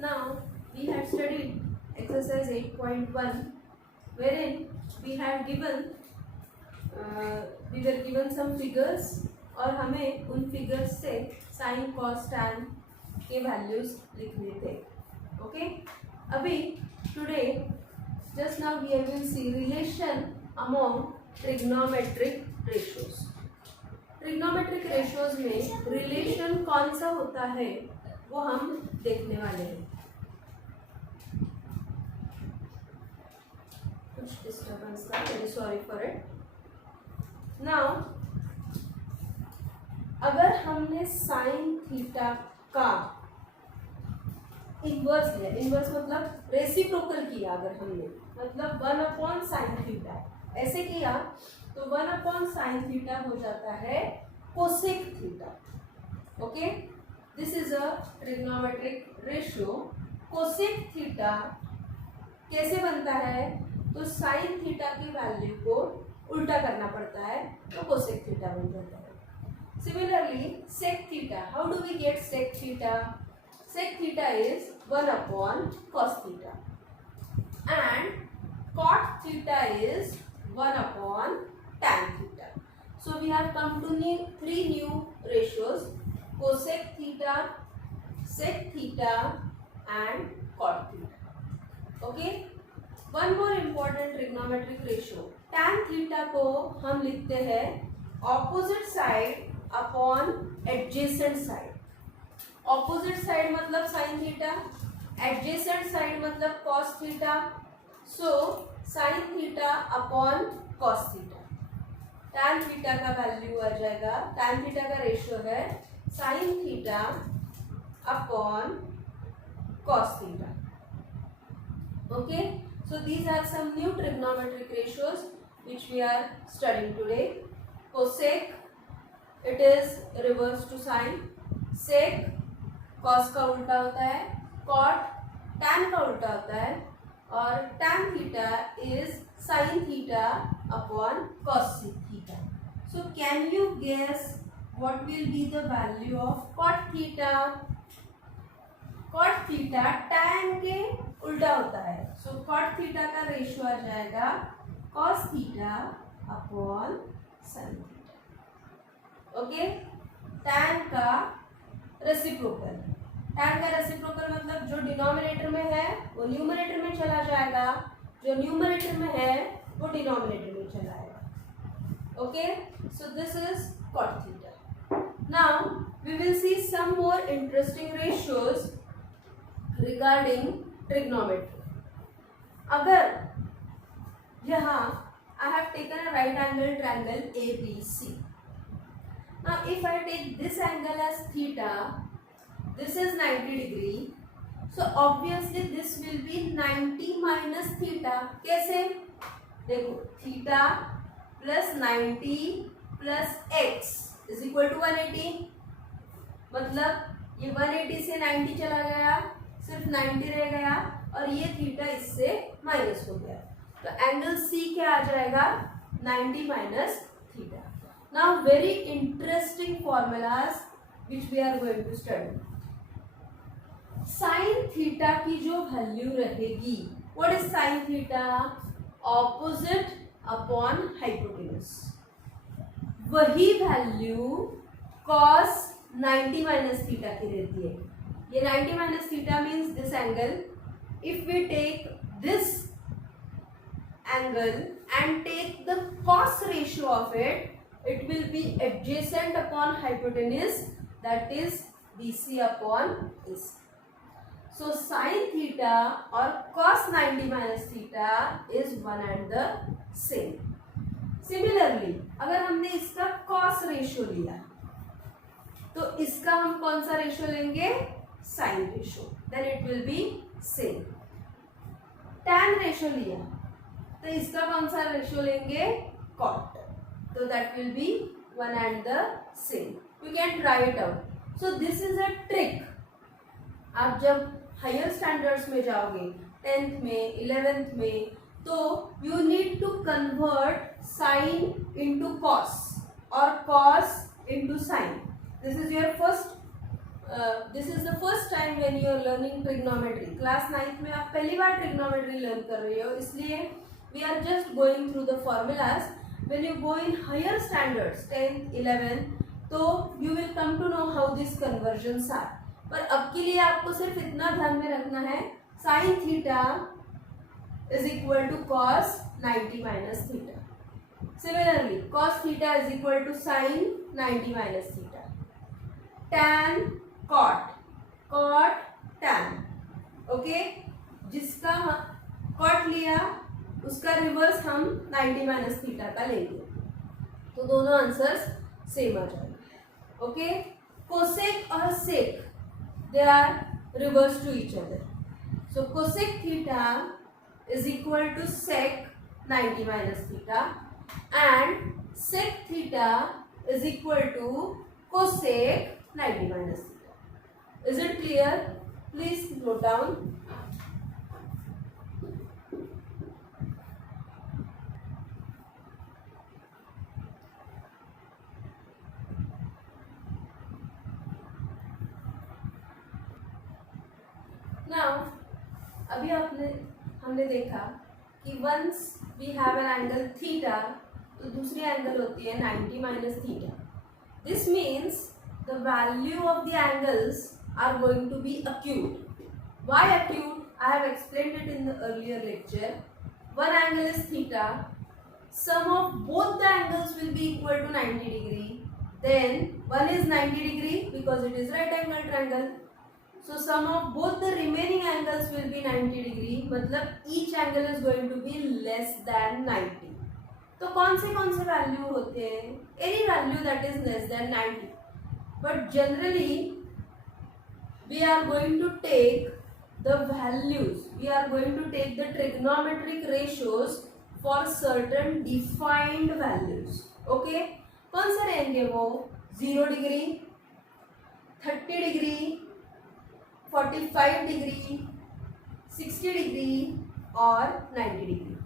Now we have studied exercise 8.1 wherein we were given some figures और हमें उन figures से साइन कॉस टैन के वैल्यूज लिखने थे. ओके, अभी today just now we will see relation among trigonometric ratios. Trigonometric ratios में relation कौन सा होता है वो हम देखने वाले हैं. कुछ डिस्टर्बेंस था, very sorry for it. Now अगर हमने साइन थीटा का इन्वर्स लिया, इन्वर्स मतलब रेसिप्रोकल किया, अगर हमने मतलब 1/sin थीटा ऐसे किया तो 1/sin थीटा हो जाता है cosec theta. Okay, this is a trigonometric ratio. Cosec theta कैसे बनता है? तो साइन थीटा की वैल्यू को उल्टा करना पड़ता है तो कोसेक थीटा बन जाता है. Similarly, sec theta. How do we get sec theta? Sec theta is 1/cos theta, and cot theta is 1/tan theta. So we have come to three new ratios: cosec theta, sec theta, and cot theta. Okay. One more important trigonometric ratio. Tan theta को हम लिखते हैं opposite side upon adjacent side. Opposite side मतलब sine theta, adjacent side मतलब cos theta. So sine theta upon cos theta. Tan theta का value आ जाएगा, tan theta का रेशियो है sine theta upon cos theta. Okay, so these are some new trigonometric ratios which we are studying today. Cosec, it is reverse to sine. Sec cos का उल्टा होता है, cot tan का उल्टा होता है, और tan theta is sine theta upon cos theta. So can you guess what will be the value of cot theta? Cot theta tan के उल्टा होता है, सो कॉट थीटा का रेशियो आ जाएगा cos theta upon sine theta. Okay, tan का reciprocal. Tan का reciprocal मतलब जो डिनोमिनेटर में है वो न्यूमरेटर में चला जाएगा, जो न्यूमरेटर में है वो डिनोमिनेटर में चला जाएगा. Okay, so this is cot theta. Now we will see some more interesting ratios regarding trigonometry. अगर यहाँ I have taken a right angle triangle ABC. Now if I take this angle as theta, this is 90 degree, so obviously this will be 90 minus theta. कैसे? देखो, theta plus 90 plus x is equal to 180. मतलब ये 180 से 90 चला गया, सिर्फ 90 रह गया, और ये थीटा इससे माइनस हो गया, तो एंगल C क्या आ जाएगा? 90 minus theta. Now very interesting formulas which we are going to study. Sin theta की जो वैल्यू रहेगी, what is sin theta? Opposite upon hypotenuse. वही वैल्यू cos 90 minus theta की रहती है. ये 90 minus theta means this angle. If we take this angle and take the cos ratio of it, it will be adjacent upon hypotenuse, that is BC upon AC. So sin theta or cos 90 minus theta is one and the same. Similarly, अगर हमने इसका cos ratio लिया तो इसका हम कौन सा ratio लेंगे? sin ratio, then it will be same. tan ratio लिया तो इसका कौन सा रेशियो लेंगे? cot. So that will be one and the same. You can try it out. So this is a trick. आप जब हायर स्टैंडर्ड्स में जाओगे, 10th में, 11th में, तो you need to convert sin into cos or cos into sin. This is your first this is the first time when you are learning trigonometry. Class 9th में आप पहली बार trigonometry learn कर रहे हो, इसलिए we are just going through the formulas. When you go in higher standards 10th 11th, तो you will come to know how this conversions are. पर अब के लिए आपको सिर्फ इतना ध्यान में रखना है, sine theta is equal to cos 90 minus theta. Similarly, cos theta is equal to sin 90 minus theta. Tan cot, cot tan. Okay? जिसका cot लिया उसका रिवर्स हम 90 माइनस थीटा का लेंगे, तो दोनों आंसर्स सेम आ जाएंगे. ओके? कोसेक और sec they are reverse to each other. So cosec theta is equal to sec 90 minus theta and sec theta is equal to cosec 90 minus theta. Is it clear? Please note down. Now, अभी हमने देखा कि once we have an angle theta, तो दूसरी angle होती है 90 minus theta. This means the value of the angles are going to be acute. Why acute? I have explained it in the earlier lecture. One angle is theta. Sum of both the angles will be equal to 90 degree. Then one is 90 degree because it is right angle triangle. So sum of both the remaining angles will be 90 degree. मतलब each angle is going to be less than 90. तो कौन से value होते हैं? Any value that is less than 90. But generally we are going to take the values, we are going to take the trigonometric ratios for certain defined values. Okay? कौन से रहेंगे वो? 0 degree, 30 degree, 45 degree, 60 degree और 90 degree.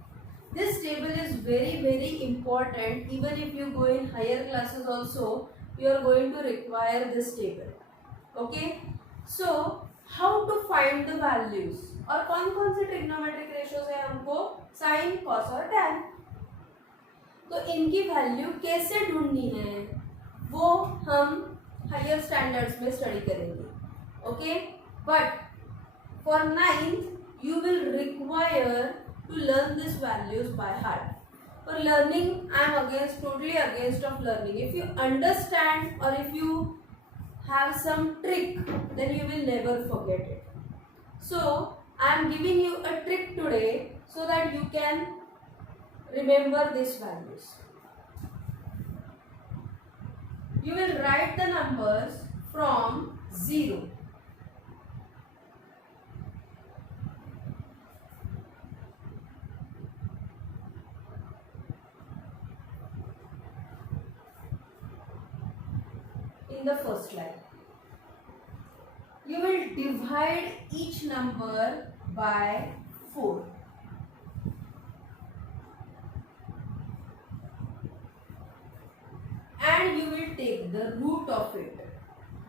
This table is very important. Even if you go in higher classes also, you are going to require this table. Okay? So, how to find the values? और कौन से trigonometric ratios है हमको? Sin, cos और tan. तो इनकी value कैसे ढूंढनी है वो हम हायर स्टैंडर्ड्स में स्टडी करेंगे. Okay? But for 9th you will require to learn these values by heart. For learning, I am totally against of learning. If you understand or if you have some trick, then you will never forget it. So, I am giving you a trick today so that you can remember these values. You will write the numbers from 0. In the first line, you will divide each number by 4. And you will take the root of it.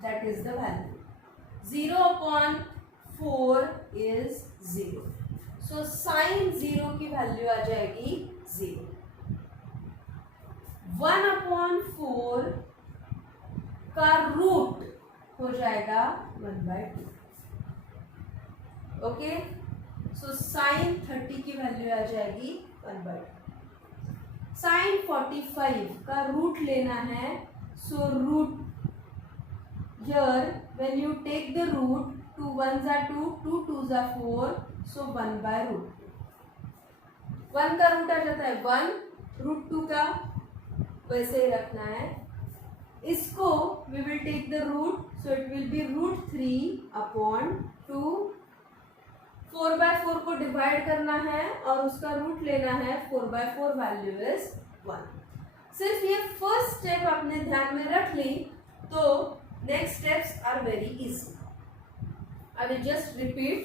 That is the value. 0 upon 4 is 0. So sin 0 की value आ जाएगी 0. 1 upon 4 का root हो जाएगा 1/2. Okay? So sign 30 की value आ जाएगी 1/2. Sign 45 का रूट लेना है, so root here when you take the root, 2 1s are 2, 2 2s are 4, so 1/√2. 1 का रूट आ जाता है 1, √2 का वैसे ही रखना है. इसको we will take the root, so it will be √3/2. 4/4 को डिवाइड करना है और उसका रूट लेना है. 4/4 वैल्यू इज 1. सिर्फ ये फर्स्ट स्टेप आपने ध्यान में रख ली तो next steps are very easy. I will just repeat.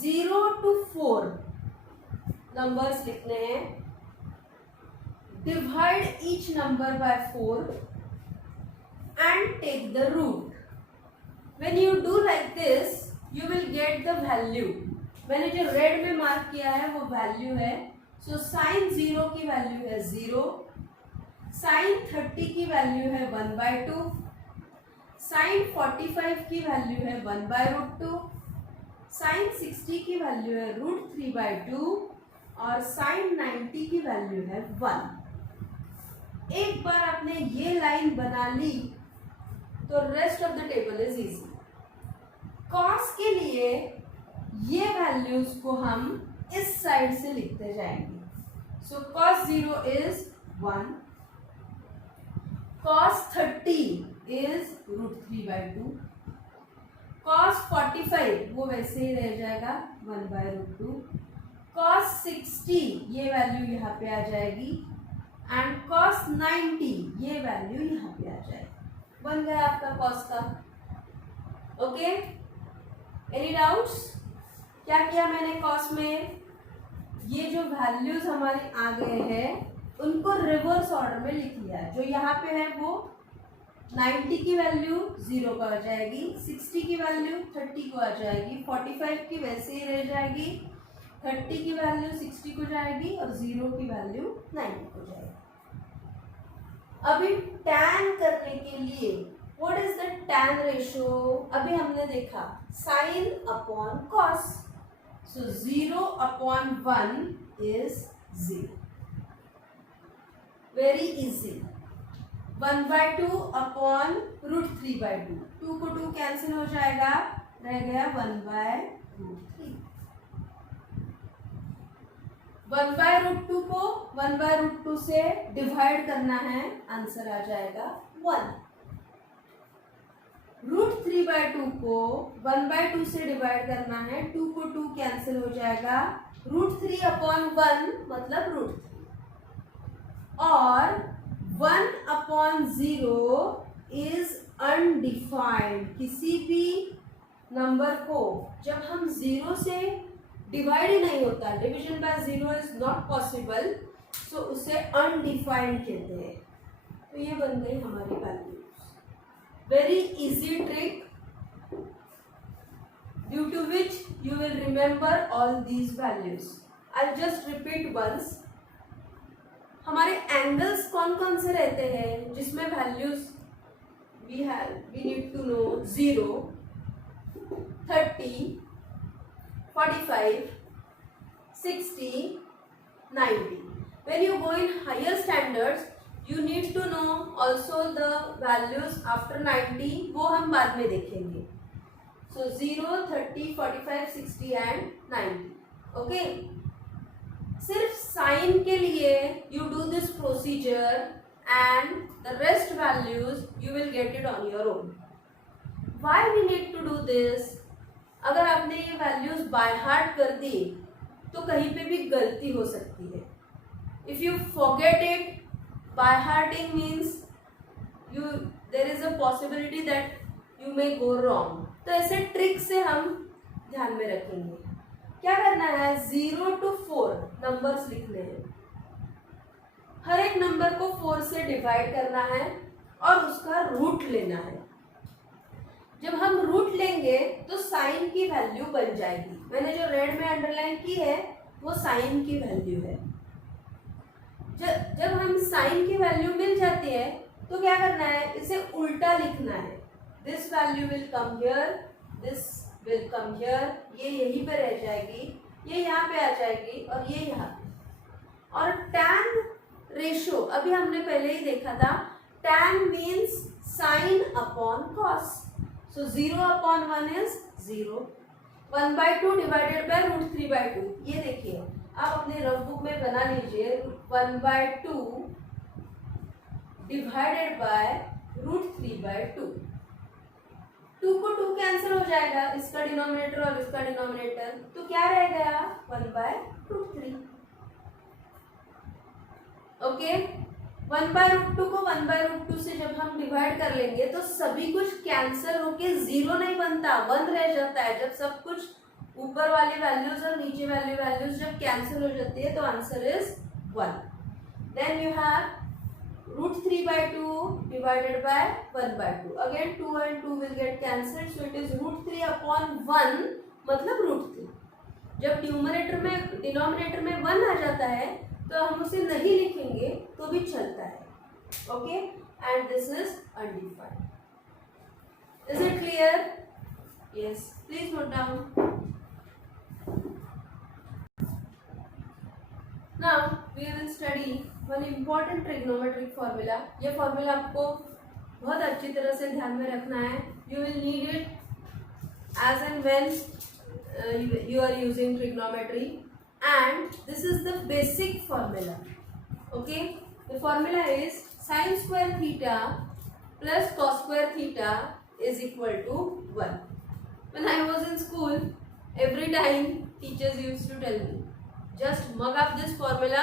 0 to 4 numbers लिखने हैं. Divide each number by 4 and take the root. When you do like this, you will get the value. मैंने जो रेड में मार्क किया है वो value है. So sine 0 की वैल्यू है 0, साइन 30 की वैल्यू है 1/2, साइन 45 की वैल्यू है 1/√2, साइन 60 की वैल्यू है √3/2 और साइन 90 की वैल्यू है 1. एक बार आपने ये लाइन बना ली तो rest of the table is easy. Cos के लिए ये वैल्यूज को हम इस साइड से लिखते जाएंगे. So cos 0 is 1, cos 30 is √3/2, cos 45 वो वैसे ही रह जाएगा 1/√2, कॉस 60 ये वैल्यू यहाँ पे आ जाएगी एंड कॉस 90 ये वैल्यू यहाँ पे आ जाएगी. बन गया आपका कॉस का. Okay, any doubts? क्या किया मैंने कॉस में? ये जो वैल्यूज हमारे आ गए हैं उनको रिवर्स ऑर्डर में लिख लिया. जो यहाँ पे है वो 90 की वैल्यू 0 को आ जाएगी, 60 की वैल्यू 30 को आ जाएगी, 45 की वैसे ही रह जाएगी, 30 की वैल्यू 60 को जाएगी और 0 की वैल्यू 90 को जाएगी. अभी tan करने के लिए what is the tan ratio? अभी हमने देखा sine upon cos. So 0/1 is 0. Very easy. 1/2 upon √3/2. 2 को 2 कैंसिल हो जाएगा, रह गया 1/√3. 1/√2 को 1/√2 से डिवाइड करना है, आंसर आ जाएगा 1. √3/2 को 1/2 से डिवाइड करना है, 2 को 2 कैंसिल हो जाएगा, √3/1 मतलब √3 और 1/0 इज अनडिफाइंड. किसी भी नंबर को जब हम 0 से डिवाइड ही नहीं होता, division by 0 is not possible, so उसे अनडिफाइंड कहते हैं. तो ये बन गई हमारी values. Very easy trick due to which you will remember all these values. I just repeat once. हमारे एंगल्स कौन कौन से रहते हैं जिसमें values we need to know? 0, 30, 45, 60, 90. When you go in higher standards, you need to know also the values after 90. वो हम बाद में देखेंगे. So 0, 30, 45, 60 and 90. Okay? सिर्फ साइन के लिए you do this procedure and the rest values you will get it on your own. Why we need to do this? अगर आपने ये वैल्यूज बाय हार्ट कर दी तो कहीं पे भी गलती हो सकती है. If you forget it, by hearting means there is a possibility that you may go wrong. तो ऐसे ट्रिक से हम ध्यान में रखेंगे. क्या करना है? 0 to 4 नंबर्स लिखने हैं. हर एक नंबर को 4 से डिवाइड करना है और उसका रूट लेना है. जब हम रूट लेंगे तो साइन की वैल्यू बन जाएगी. मैंने जो रेड में अंडरलाइन की है वो साइन की वैल्यू है. जब हम साइन की वैल्यू मिल जाती है तो क्या करना है? इसे उल्टा लिखना है. This value will come here, this will come here. ये यहीं पे रह जाएगी, ये यहाँ पे आ जाएगी और ये यहाँ पे. और tan रेशियो अभी हमने पहले ही देखा था. tan means sine upon cos. So 0/1 is 0. 1/2 divided by √3/2. ये देखिए, आप अपने रफ बुक में बना लीजिए. 1/2 डिवाइडेड बाय √3/2. 2 को 2 कैंसिल हो जाएगा, इसका डिनोमिनेटर और इसका डिनोमिनेटर. तो क्या रह गया? 1/√3. ओके. 1/√2 को 1/√2 से जब हम डिवाइड कर लेंगे तो सभी कुछ कैंसिल होके 0 नहीं बनता, 1 रह जाता है. जब सब कुछ ऊपर वाली वैल्यूज और नीचे वाली वैल्यूज जब कैंसिल हो जाती है तो answer is 1. Then you have root 3 by 2 divided by 1 by 2. Again 2 and 2 will get cancelled, so it is root 3 upon 1 मतलब root 3. जब न्यूमरेटर में डिनोमिनेटर में 1 आ जाता है तो हम उसे नहीं लिखेंगे तो भी चलता है. Okay, and this is undefined. Is it clear? Yes, please note down. Now we will study one important trigonometric formula. ये formula आपको बहुत अच्छी तरह से ध्यान में रखना है. You will need it as and when you are using trigonometry, and this is the basic formula. Okay, the formula is sin square theta plus cos square theta is equal to 1. When I was in school, every time teachers used to tell me, just mug up this formula.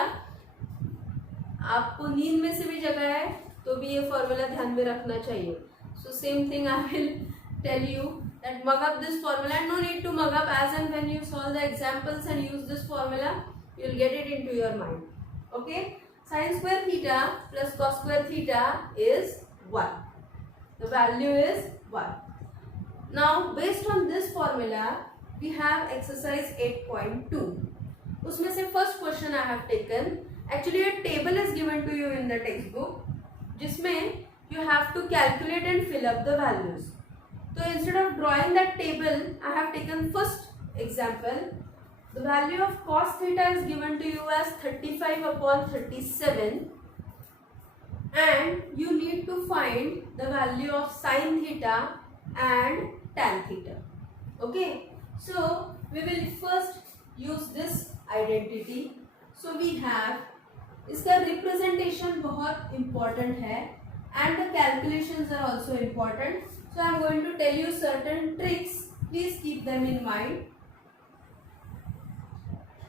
आपको नींद में से भी जगा है तो भी ये फॉर्मूला ध्यान में रखना चाहिए. So same thing I will tell you that mug up this formula. No need to mug up. As and when you solve the examples and use this formula, you will get it into your mind. Okay, sin square theta plus cos square theta is 1. The value is 1. Now based on this formula we have exercise 8.2. उसमें से first question I have taken. Actually a table is given to you in the textbook, जिसमें you have to calculate and fill up the values. So instead of drawing that table, I have taken first example. The value of cos theta is given to you as 35 upon 37, and you need to find the value of sin theta and tan theta. Okay, so we will first use this identity. So we have, इसका representation बहुत important है and the calculations are also important. So I am going to tell you certain tricks. Please keep them in mind.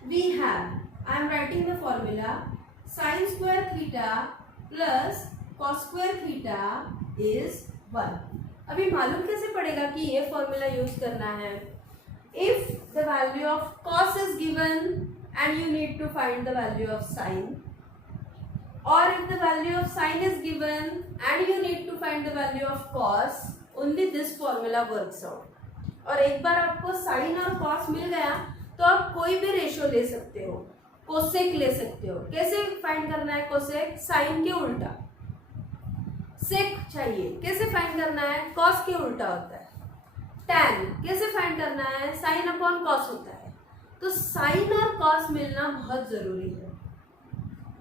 We have, I am writing the formula sin square theta plus cos square theta is 1. अभी मालूम कैसे पड़ेगा कि ये formula use करना है? If the value of cos is given and you need to find the value of sin, or if the value of sin is given and you need to find the value of cos, only this formula works out. और एक बार आपको sin और cos मिल गया तो आप कोई भी ratio ले सकते हो. कोसेक ले सकते हो. कैसे फाइंड करना है कोसेक? साइन के उल्टा. सेक चाहिए, कैसे फाइंड करना है? कॉस के उल्टा होता है. टैन कैसे फाइंड करना है? साइन अपॉन कॉस होता है. तो साइन और कॉस मिलना बहुत जरूरी है.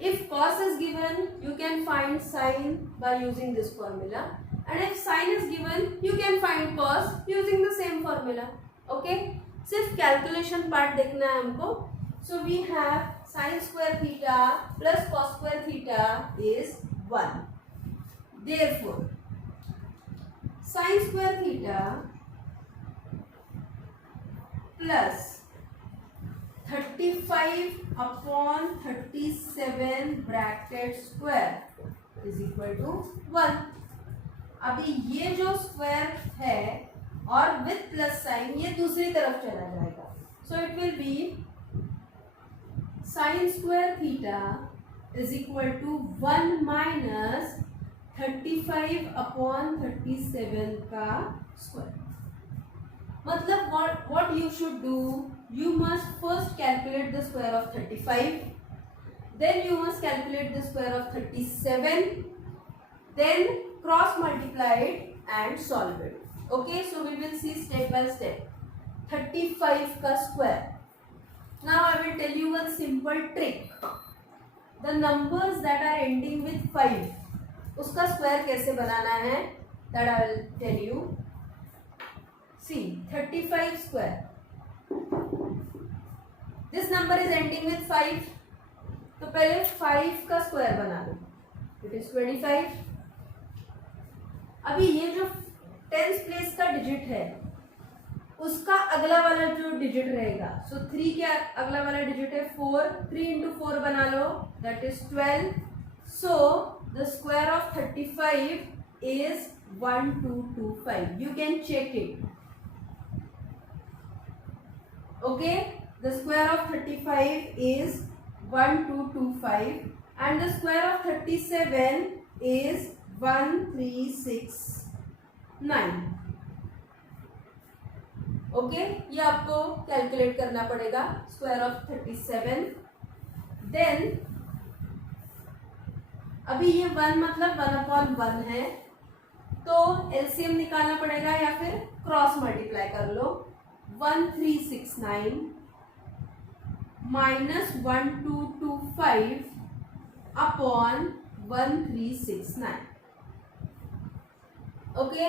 If cos is given you can find sine by using this formula, and if sine is given you can find cos using the same formula. Okay, सिर्फ calculation part देखना है हमको. So we have sine square theta plus cos square theta is 1. Therefore sine square theta plus 35 upon 37 bracket square is equal to 1. अभी ये जो square है और with plus sign ये दूसरी तरफ चला जाएगा. So it will be sine square theta is equal to 1 minus 35 upon 37 का स्क्वायर. मतलब what you should do, you must first calculate the square of 35, then you must calculate the square of 37, then cross multiply it and solve it. Okay, so we will see step by step. 35 का square. Now I will tell you one simple trick. The numbers that are ending with 5, उसका square कैसे बनाना है, that I will tell you. See, 35 square. This number is ending with 5. तो पहले 5 का square बना लो. It is 25. अभी ये जो 10th प्लेस का डिजिट है उसका अगला वाला जो डिजिट रहेगा, सो 3 के अगला वाला डिजिट है 4. 3 into 4 बना लो, that is 12. So the square of 35 is 1225. You can check it. Okay, the square of 35 is 1225 and the square of 37 is 1369। Okay, ये आपको कैलकुलेट करना पड़ेगा, स्क्वायर ऑफ 37। देन अभी ये 1 मतलब 1/1 है, तो एलसीएम निकालना पड़ेगा या फिर क्रॉस मल्टीप्लाई कर लो। 1369 माइनस 1225 अपॉन 1369। ओके,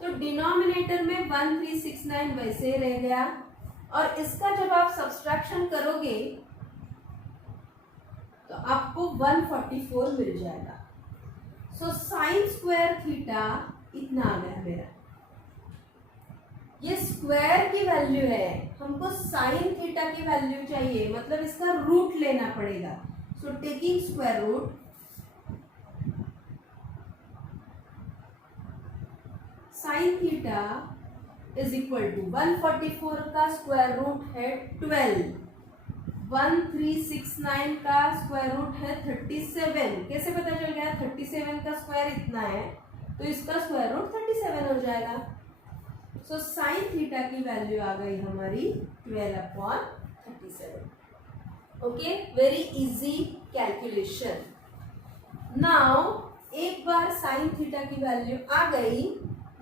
तो डिनोमिनेटर में 1369 वैसे ही रह गया, और इसका जब आप सब्सट्रैक्शन करोगे तो आपको 144 मिल जाएगा। सो साइन स्क्वायर थीटा इतना आ गया मेरा। ये स्क्वायर की वैल्यू है, हमको साइन थीटा की वैल्यू चाहिए, मतलब इसका रूट लेना पड़ेगा। So taking square root, sine theta is equal to 144 का स्क्वायर रूट है 12, 1369 का स्क्वायर रूट है 37। कैसे पता चल गया? 37 का स्क्वायर इतना है, तो इसका स्क्वायर रूट 37 हो जाएगा। सो साइन थीटा की वैल्यू आ गई हमारी 12/37। Okay, very easy calculation. Now एक बार साइन थीटा की वैल्यू आ गई,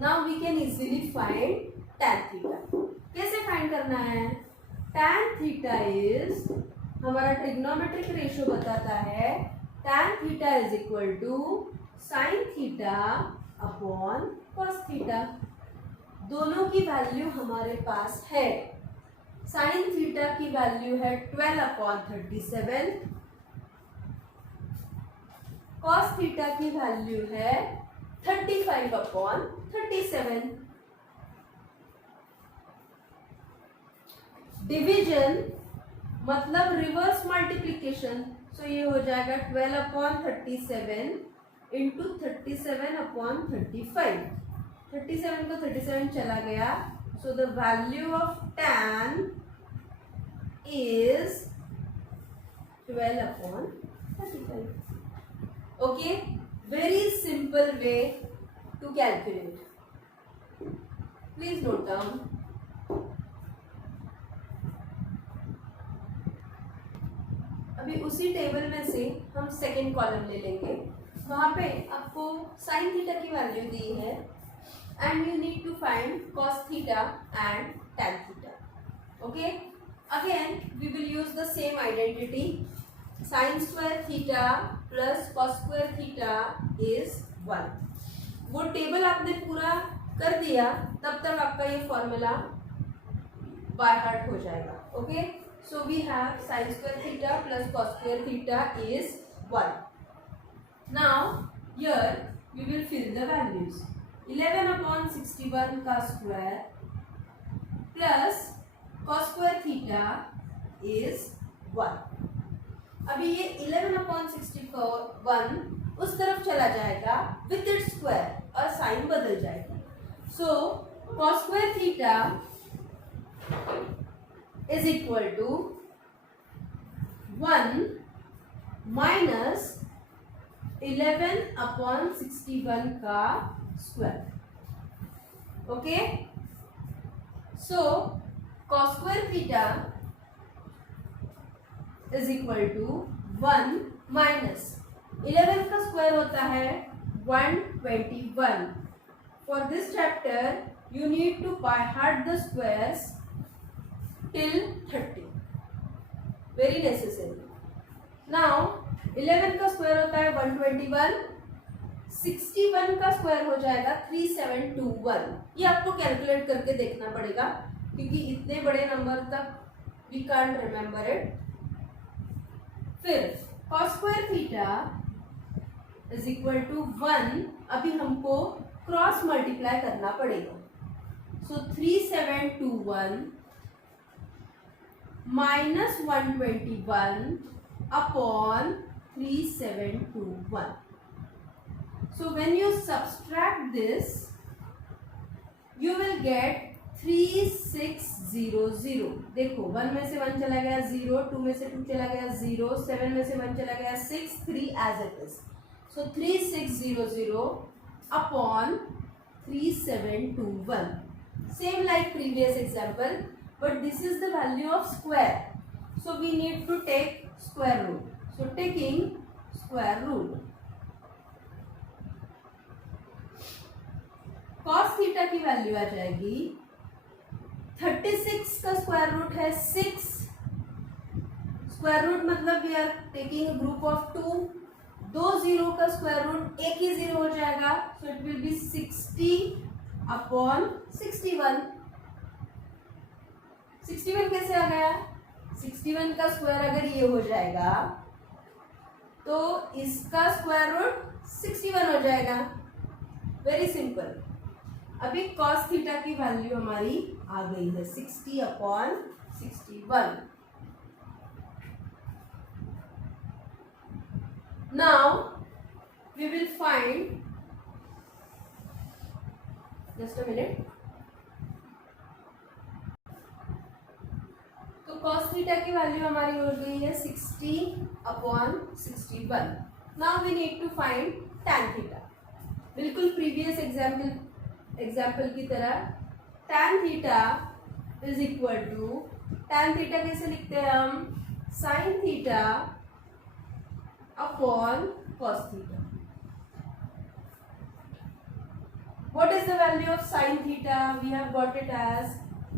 now we can easily find tan theta. कैसे फाइंड करना है? टैन थीटा इज, हमारा ट्रिग्नोमेट्रिक रेशियो बताता है tan theta is equal to sine theta upon cos theta. दोनों की वैल्यू हमारे पास है। साइन थीटा की वैल्यू है 12/37, कॉस थीटा की वैल्यू है 35/37। डिवीजन मतलब रिवर्स मल्टीप्लीकेशन, सो ये हो जाएगा 12/37 इंटू 37/35। 37 को 37 चला गया, so the value of tan is 12/35। Okay, very simple way to calculate, please note down. अभी उसी टेबल में से हम सेकेंड कॉलम ले लेंगे, वहां पे आपको साइन थीटा की वैल्यू दी है and you need to find cos theta and tan theta. Okay, again we will use the same identity, sin square theta plus cos square theta is 1। वो table आपने पूरा कर दिया तब तक आपका ये फॉर्मूला बाय हार्ट हो जाएगा। Okay, so we have sin square theta plus cos square theta is 1। now here we will fill the values। 11/61 का square plus cos square theta is 1। अभी ये 11/61 उस तरफ चला जाएगा विथ इट्स स्क्वायर और साइन बदल जाएगी। So cos square theta is equal to 1 minus 11/61 का square. Okay, so cos square theta is equal to 1 minus 11 का स्क्वायर होता है 121। For this chapter you need to by heart the squares till 30, very necessary. Now 11 का square होता है 121, 61 का square हो जाएगा 3721। ये आपको कैलकुलेट करके देखना पड़ेगा क्योंकि इतने बड़े नंबर तक वी कांट रिमेम्बर इट। फिर cos square theta is equal to 1, अभी हमको क्रॉस मल्टीप्लाई करना पड़ेगा। So 3721 minus 121 upon 3721। So when you subtract this, you will get 3600। देखो 1 में से 1 चला गया 0, 2 में से 2 चला गया 0, 7 में से 1 चला गया 6, 3 as it is। So 3600 upon 3721. Same like previous example, but this is the value of square. So we need to take square root. So taking square root. cos theta की वैल्यू आ जाएगी 36 का स्क्वायर रूट है 6. Square root मतलब we are taking a group of 2. 2 zero का square root एक ही zero हो जाएगा. So it will be 60 upon 61. 61 कैसे आ गया? 61 का स्क्वायर अगर ये हो जाएगा तो इसका स्क्वायर रूट 61 हो जाएगा. Very simple. अभी cos थीटा की वैल्यू हमारी आ गई है 60 upon 61. Now we will find, just a minute. तो cos थीटा की वैल्यू हमारी हो गई है 60 upon 61. Now we need to find tan theta. बिल्कुल प्रीवियस एग्जाम्पल की तरह tan theta is equal to, tan theta कैसे लिखते हैं हम? sin theta upon cos theta. What is the value of sin theta? We have got it as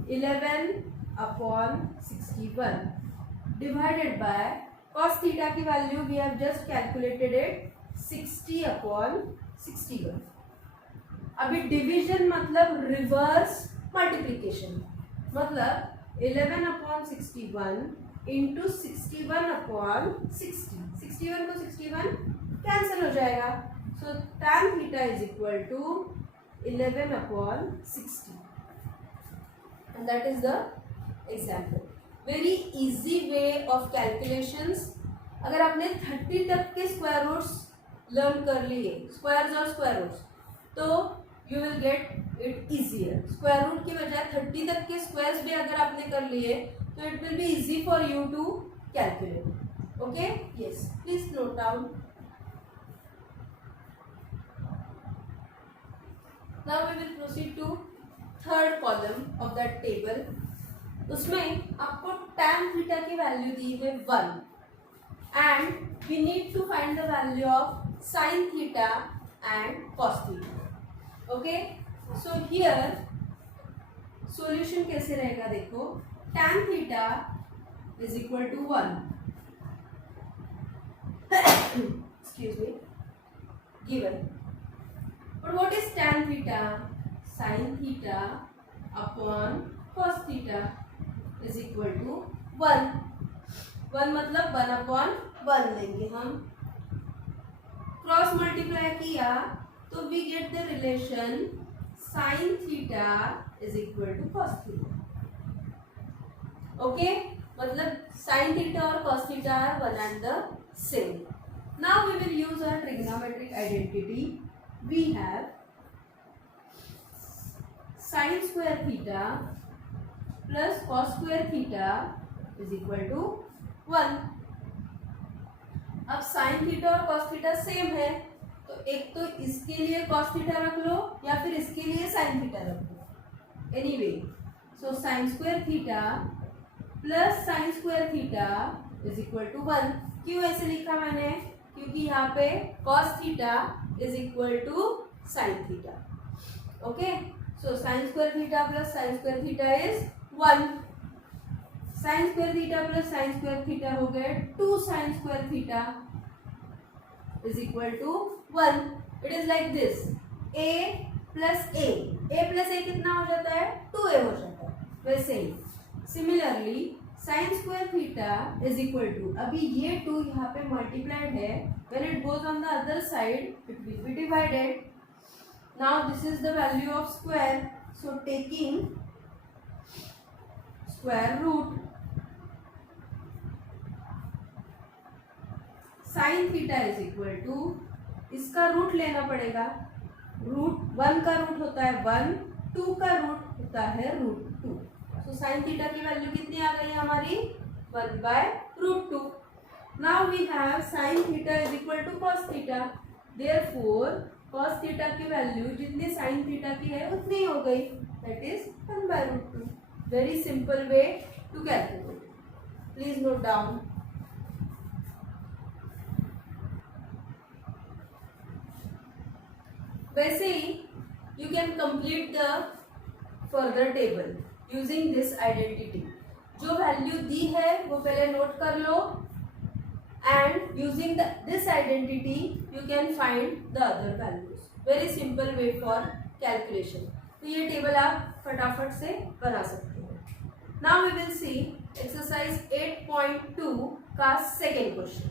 11 upon 61 divided by cos theta की value we have just calculated it 60 upon 61. अभी division मतलब reverse multiplication, मतलब 11 upon 61 into 61 upon 60. 61 को 61 cancel हो जाएगा. So tan theta is equal to 11 upon 60. And that is the example. Very easy way of calculations. अगर आपने 30 तक के स्क्वायर रूट्स लर्न कर लिए, स्क्वायर्स और स्क्वायर रूट्स, तो you will get it easier. Square root की बजाय 30 तक के स्क्वायर्स भी अगर आपने कर लिए तो it will be easy for you to calculate. Okay? Yes. Please note down. Now we will proceed to third column of that table. उसमें आपको tan theta की वैल्यू दी है 1 and we need to find the value of sin theta and cos theta. Okay? So here solution कैसे रहेगा? देखो, tan theta is equal to 1. Excuse me. Given. But what is tan theta? Sin theta upon cos theta is equal to 1. 1 मतलब 1 upon 1 लेंगे हम. Cross multiply किया तो we get the relation sin theta is equal to cos theta. Okay, मतलब sin theta और cos theta are one and the same. Now we will use our trigonometric identity. We have sin square theta plus cos square theta is equal to 1. अब sin theta और cos theta same है, तो एक तो इसके लिए cos theta रख लो या फिर इसके लिए sin थीटा रख लो. Anyway, so sin square theta plus sine square theta is equal to 1. क्यों ऐसे लिखा मैंने? क्योंकि यहाँ पे cos theta is equal to sine theta. Okay, so sine square theta plus sine square theta is 1. Sine square theta plus sine square theta हो गए 2 sine square theta is equal to 1. It is like this, a plus a कितना हो जाता है? 2a हो जाता है. वैसे ही similarly sine square theta is equal to, अभी ये 2 यहाँ पे मल्टीप्लाइड है, when it goes on the other side it will be divided. Now this is the value of square, so taking square root sine theta is equal to, इसका root लेना पड़ेगा. Root 1 का root होता है 1, 2 का root होता है root 2. तो साइन थीटा की वैल्यू कितनी आ गई हमारी? 1/√2. Now we have sine theta is equal to cos theta. Therefore cos theta की वैल्यू जितनी sin थीटा की है उतनी हो गई, that is 1/√2. Very simple way to calculate. Please note down. वैसे ही you can complete the further table using this identity. जो वैल्यू दी है वो पहले नोट कर लो, and using this identity you can find the other values. Very simple way for calculation. तो ये टेबल आप फटाफट से बना सकते हैं. Now we will see exercise 8.2 का सेकेंड क्वेश्चन.